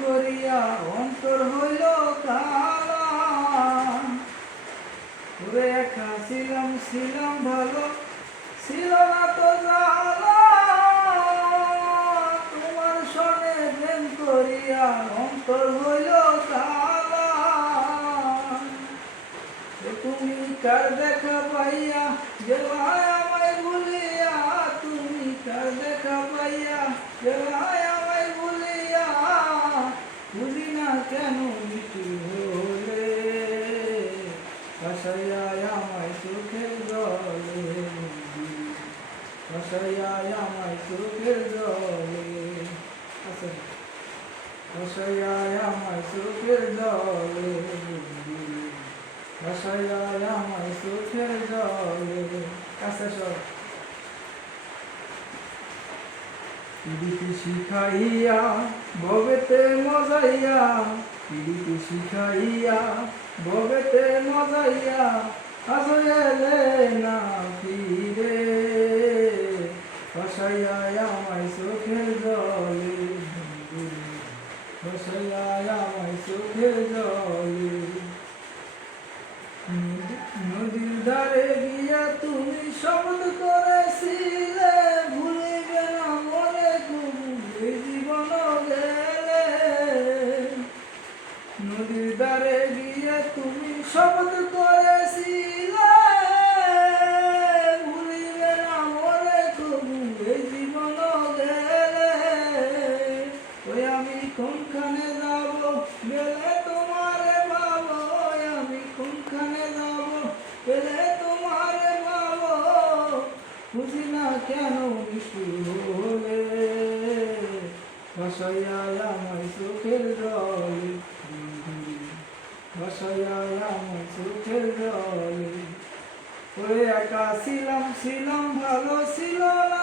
করিয়া অন্তর হইল কালা। ওরে একা ছিলাম ছিলাম ভালো, ছিল না তো জ্বালা। তোমার সনে প্রেম করিয়া অন্তর হইল কালা। তুমি কার দেখা পাইয়া গেলায় আমায় ভুলিয়া, তুমি কার দেখা পাইয়া গেলায় আমায় ভুলিয়া। বুঝি না কেন নিচু হলে ভাসাইয়া আমায় চোখের জলে, ভাসাইয়া আমায় চোখের জলে, ভাসাইয়া আমায় চোখের জলে, ভাসাইয়া আমায় চোখের জলে। কাছে সব পিড়িতি শিখাইয়া ভবেতে মজাইয়া, পিড়িতি শিখাইয়া ভবেতে মজাইয়া। আসলে না ফিরে ভাসাইয়া আমায় চোখের জলে, ভাসাইয়া আমায় চোখের জলে। নদীর ধারে গিয়া তুমি শব্দ করেছিলে, ভুলিবে না মনে তুমি জীবন গেলে। নদীর ধারে গিয়া তুমি শব্দ করেছিলে, ভুলিবে না মনে তুমি জীবন গেলে। ওই আমি কোনখানে যাব গেলে তোমারে পাবো, আমি কোনখানে যাব গেলে তোমারে পাবো। বুঝি না কেন নিষ্ঠুর হলে ভাসাইয়া আমায় চোখের জলে, ভাসাইয়া আমায় চোখের জলে। ওরে একা ছিলাম ছিলাম ভালো, ছিল না